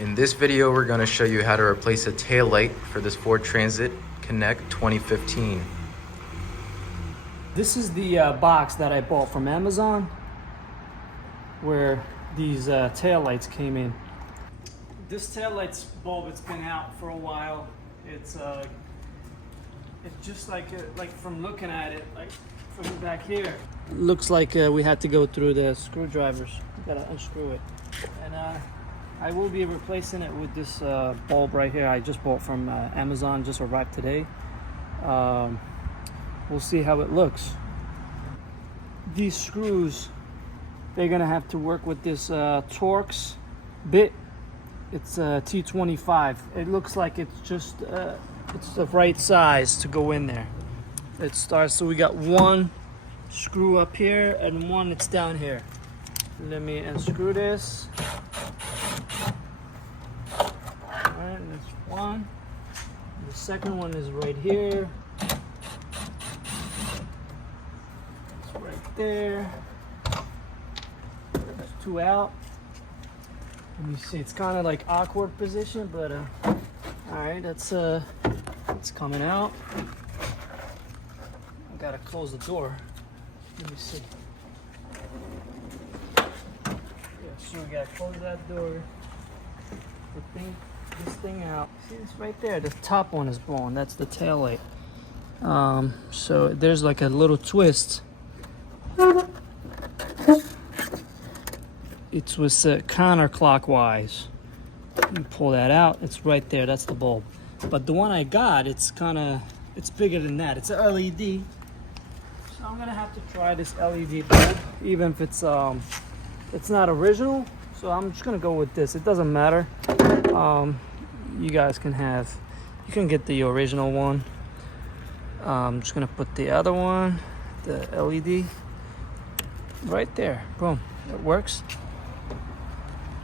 In this video, we're going to show you how to replace a tail light for this Ford Transit Connect 2015. This is the box that I bought from Amazon where these tail lights came in. This tail light's bulb, it's been out for a while. It's just like from looking at it, like from back here, looks like we had to go through the screwdrivers. We gotta unscrew it, and I will be replacing it with this bulb right here. I just bought from Amazon, just arrived today. We'll see how it looks. These screws, they're gonna have to work with this Torx bit. It's T25. It looks like it's just it's the right size to go in there. It starts, so we got one screw up here and one that's down here. Let me unscrew this. Alright, that's one. The second one is right here. It's right there. There's two out. Let me see, it's kind of like awkward position, but alright, that's it's coming out. I gotta close the door. Let me see. Yeah, so we gotta close that door. This thing out. See, it's right there. The top one is blown. That's the tail light. So there's like a little twist. It was counterclockwise. You pull that out. It's right there. That's the bulb. But the one I got, it's bigger than that. It's a LED. So I'm gonna have to try this LED bulb, even if it's not original. So I'm just gonna go with this. It doesn't matter. You guys can get the original one. I'm just gonna put the other one, the LED, right there. Boom. It works.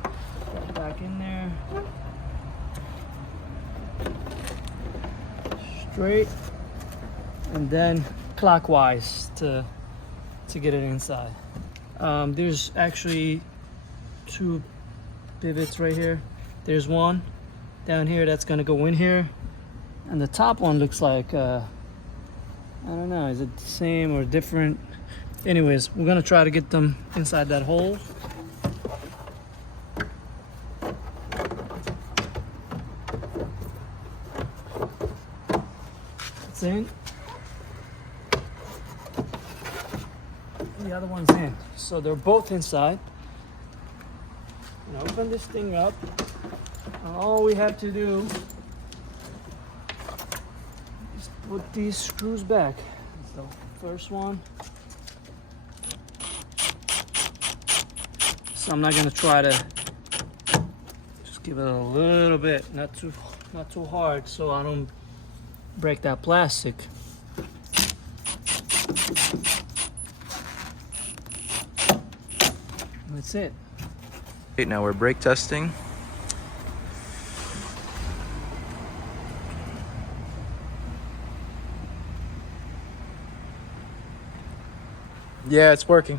Put it back in there. Straight, and then clockwise to get it inside. There's actually two pivots right here. There's one down here that's gonna go in here, and the top one looks like I don't know, is it the same or different? Anyways, we're gonna try to get them inside that hole. It's in. The other one's in. So they're both inside. Now open this thing up. All we have to do is put these screws back. That's the first one. So I'm not gonna try to just give it a little bit, not too hard, so I don't break that plastic. That's it. Right now we're brake testing. Yeah, it's working.